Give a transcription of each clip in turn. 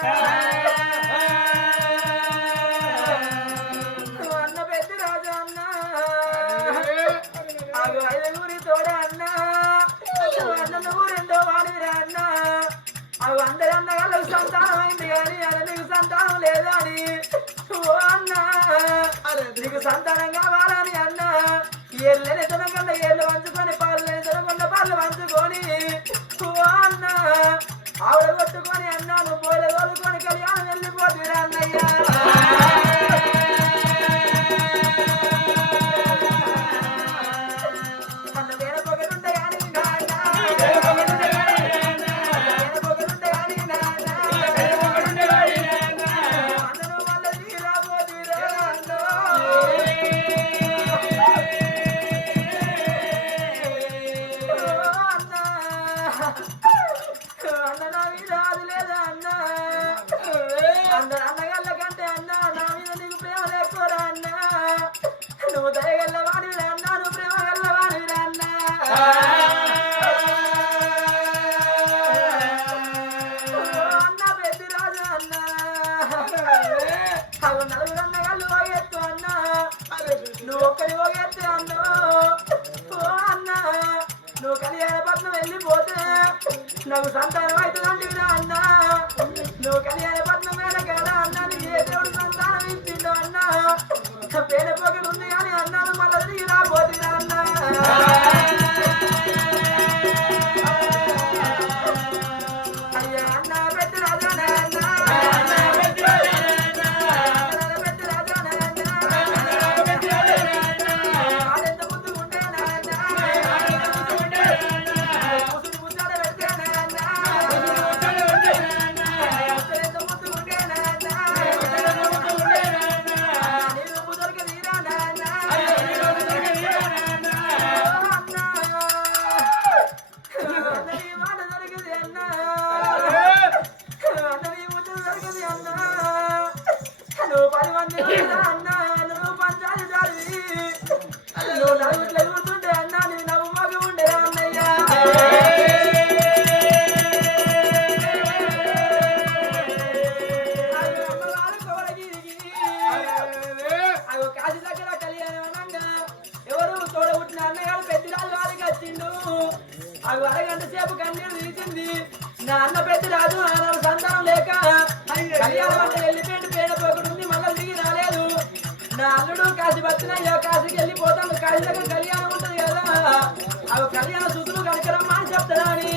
Bye. ఎత్తుకొని అన్నాను పోలే తోలుకొని కళ్యాణం వెళ్ళి నాకు సంతానం నా కాశీ కాసి ఏ కాశీకి వెళ్ళిపోతాను కాశీ దగ్గర కళ్యాణం ఉంటుంది కదా. అవి కళ్యాణ సుతులు కనకరమ్మా అని చెప్తారా అని?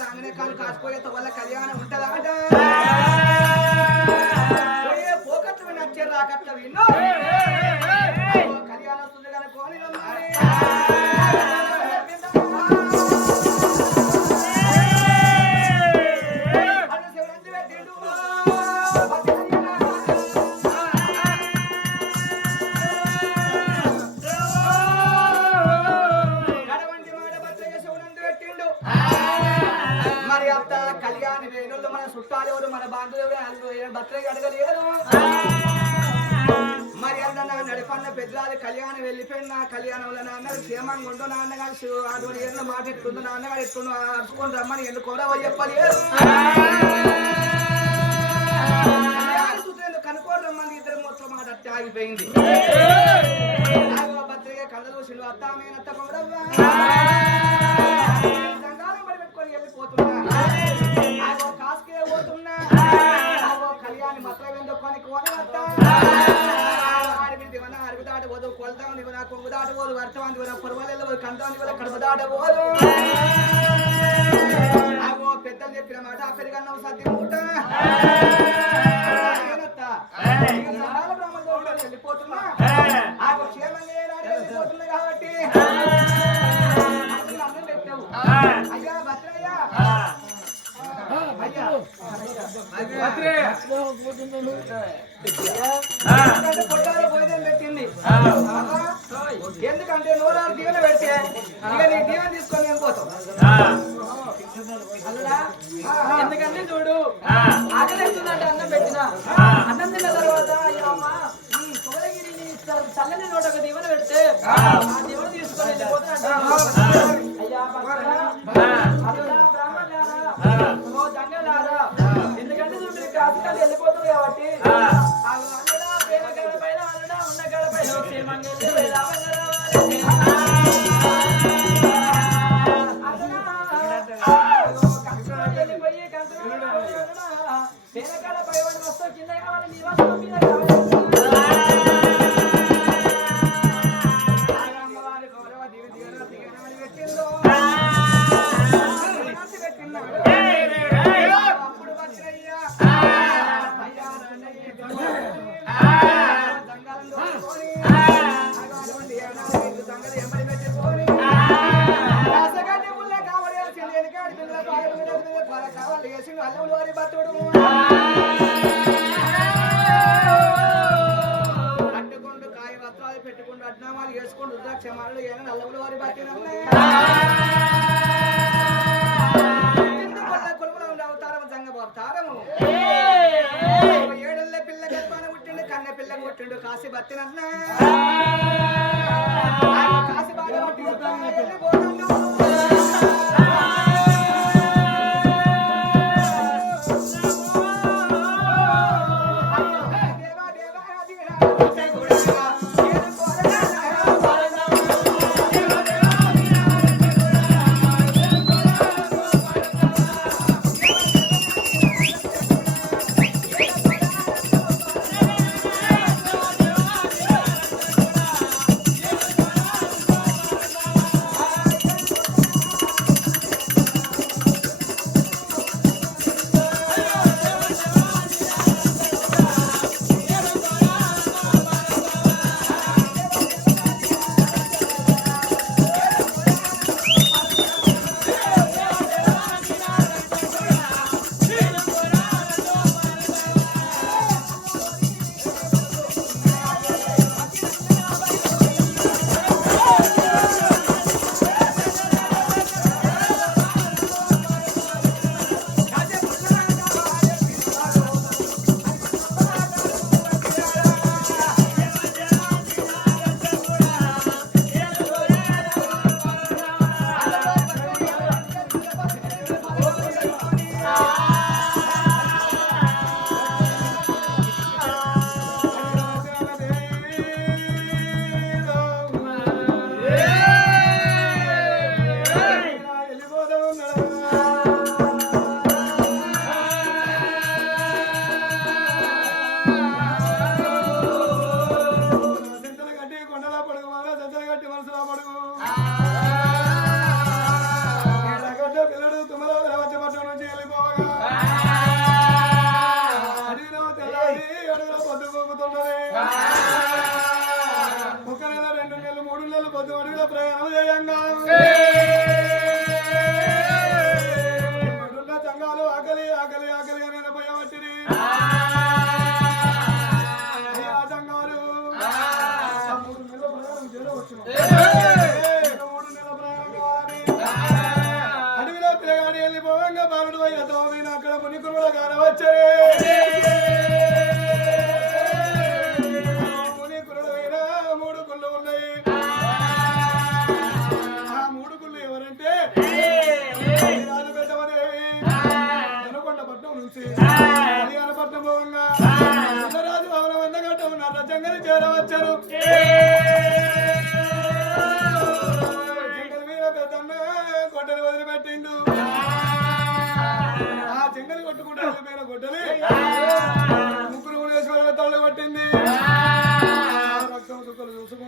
రాగానే కానీ కాసుకోలేదు వాళ్ళ కళ్యాణం ఉంటుందా అంటే కళ్యాణి వేణులు మన చుట్టాలు ఎవరు మన బాంధువులు ఎవరు భర్తలే అడగలేరు మరి అన్న నడిపన్న పెద్దలాది కళ్యాణం వెళ్ళిపోయిన కళ్యాణంలో నాన్న క్షేమంగా ఉండు నాన్నగారు అటువంటి ఏదో మాట ఎట్టుకుంది నాన్నగారు ఎట్టుకుని అడుచుకొని రమ్మని ఎందుకు కూడా చెప్పలేదు కనుకోరు రమ్మని ఇద్దరు మొత్తం మాట ఆగిపోయింది. భద్రిగా కథలు శిలువ అత్తామైన అత్త కూడా కంటాం దిగు నా కడుపు దాట పోదు. ఆగో పెద్దలు చెప్పిన మాట పెరిగన్నం సర్ది మూట ఏనత్త? ఇక సమాన బ్రాహ్మణులతో ఉండాలి, వెళ్ళిపోతున్నా. ఆగో క్షేమంగా వెళ్ళిపోతున్నా తీసుకొని పోతాం. ఎందుకంటే చూడు ఆకలిస్తుందంటే అన్నం పెట్టిన. అన్నం తిన్న తర్వాత అయ్యో అమ్మ ఈ కుమరగిరి నీ చ- చల్లని నోట ఒక దీవెన పెడితే ఆ. దీవెన తీసుకొని వెళ్ళిపోతా అంటాను. అయ్యా జంగలారా, ఎందుకంటే చూడు కాసుకాలు వెళ్ళిపోతుంది కాబట్టి. ఉన్న గడ పైన. క్షేమంగా వెళ్ళి లాభంగా రావాలి. వేసుకుంటూ రుద్రాక్షమాలు వారి ఏడల్ల పిల్ల గర్భాన పుట్టిండు కన్న పిల్ల పుట్టిండు కాసి బతినన్న కాసి బాగా పుట్టిండు పొద్దు అడుగుల ప్రయాణం చేయంగా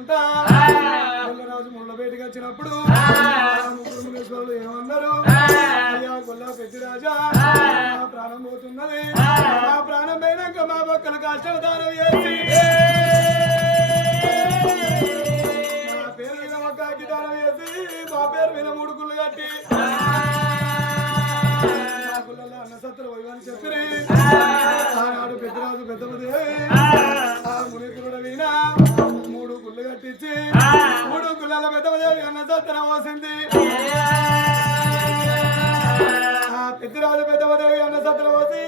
చుక్కలు చూసుకుంటా గొల్లరాజు ముళ్ళ బయటికి వచ్చినప్పుడు ఆ. ముగ్గురు ఏమన్నారు? అయ్యా గొల్ల పెద్దిరాజా నా ప్రాణం పోతున్నది. నా ప్రాణం పోయినాక మా పక్కన కష్టం దానం చేసి. మా పేరు మీద ఒక అగ్గిదానం చేసి మా పేరు మీద మూడు గుళ్ళు కట్టి. అన్న సత్తులు పోయమని చెప్పి ఆనాడు పెద్దరాజు పెద్దమది కట్టించి మూడు గుళ్ళల పెద్దమదేవి అన్న సత్తన పోసింది. ఆ పెద్దరాజు పెద్దమదేవి అన్న సత్తన పోసి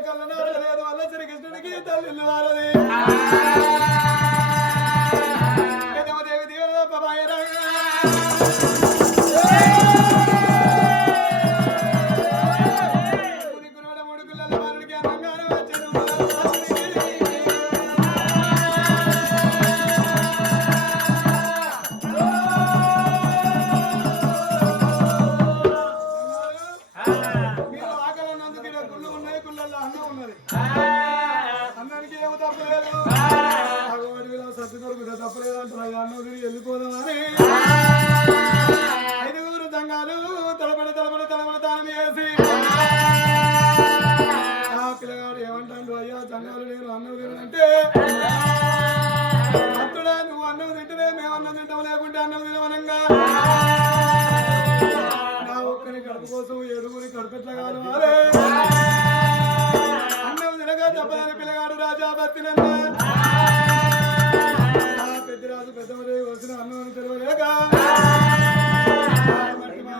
కొల్లలంటే కళ్ళనాడు లేదు వల్ల శ్రీకృష్ణుడికి తల్లి వారది పెద్దమదేవి దీవెన ఉన్నది అన్నానికి ఏమో తప్పలేదు. భగవాడిలో సత్తి దొరుకుతా తప్పలేదు అంటారు అన్నం తిరిగి వెళ్ళిపోదామని. ఐదుగురు దంగాలు తలపడి తలపడి తలపడి తాను చేసి ఆ పిల్లగాడు ఏమంటాడు? అయ్యా దంగాలు నేను అన్నం తినంటే. అత్తుడా నువ్వు అన్నం తింటేనే మేము అన్నం తింటాం లేకుంటే అన్నం తినవనంగా నా ఒక్కని కడుపు కోసం ఏడుగురి కడుపెట్ల కాదు అరే దెబ్బదాని పిల్లగాడు రాజా బతినన్న పెద్ద రాజు పెద్దమరే వచ్చిన అన్నం తెలవలేక మట్టి మా